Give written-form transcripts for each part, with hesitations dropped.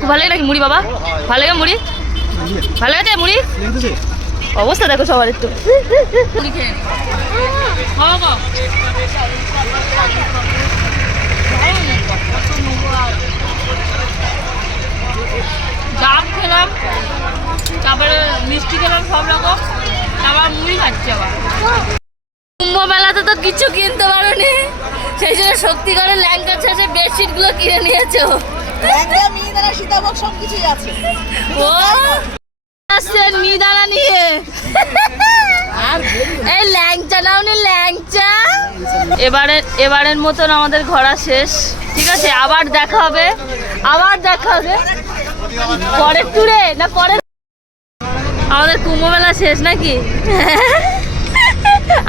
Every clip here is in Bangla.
খুব ভালো লাগে নাকি মুড়ি বাবা? ভালো লাগে মুড়ি? ভালো আছে মুড়ি? অবস্থা দেখো সবার একটু। মুড়ি খেয়ে নি। ডাব খেলাম, তারপরে মিষ্টি খেলাম সব রকম, আবার মুড়ি খাচ্ছি আবার। কুম্ভ মেলাতে তো কিছু কিনতে পারোনি, সেই জন্য শক্তি করে ল্যাঙ্কার শেষে বেডশিট গুলো কিনে নিয়েছো। সবকিছুই আছে। ও আসছেন মিহিদানা নিয়ে। এই ল্যাংচা নাও নি, ল্যাংচা। এবারের মতন আমাদের ঘোরা শেষ, ঠিক আছে? আবার দেখা হবে, পরের ট্যুরে না পরের। আমাদের কুম্ভ মেলা শেষ নাকি?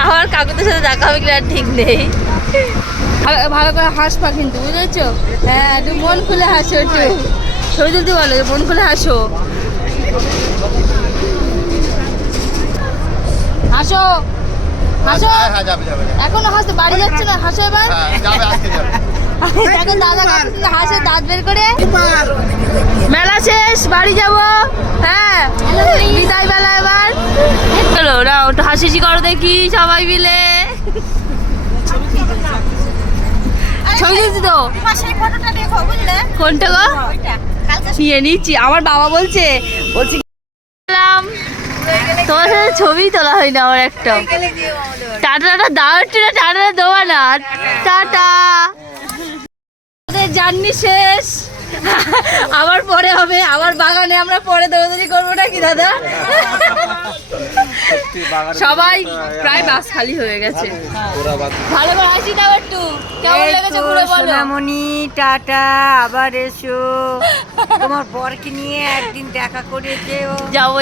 আমার কাকুদের সাথে দেখা হবে কিনা ঠিক নেই। ভালো করে হাসপা কিন্তু, বুঝেছো? হ্যাঁ, একটু মন খুলে হাসো, একটু ছবি তুলতে বলো, মন খুলে হাসো, হাসো হাসো। এখনো হাসতে বাড়ি যাচ্ছে না, হাসো এবার। এখন দাদা হাসে দাঁত বের করে। মেলা শেষ, বাড়ি যাব। হ্যাঁ, বিদায় বেলা এবার। চলো না, ওটা হাসি করো দেখি সবাই মিলে। ছবি তুলছি তো। কোনটা গো? নিয়ে নিচ্ছি। আমার বাবা বলছে তোমার সাথে ছবি তোলা হয় না আমার একটা। টাটা দাও একটু, টাটা দেওয়া না। টাটা, জার্নি শেষ, আবার পরে হবে, আবার বাগানে আমরা পরে দৌড়দৌড়ি করবো নাকি দাদা? সবাই প্রায় বাস খালি হয়ে গেছে। ভালো করে হাসি দাও একটু, কেমন লেগেছে ঘুরে বলো। সোনামণি টাটা, আবার এসো। তোমার বরকে নিয়ে একদিন দেখা করে যেও। যাবো।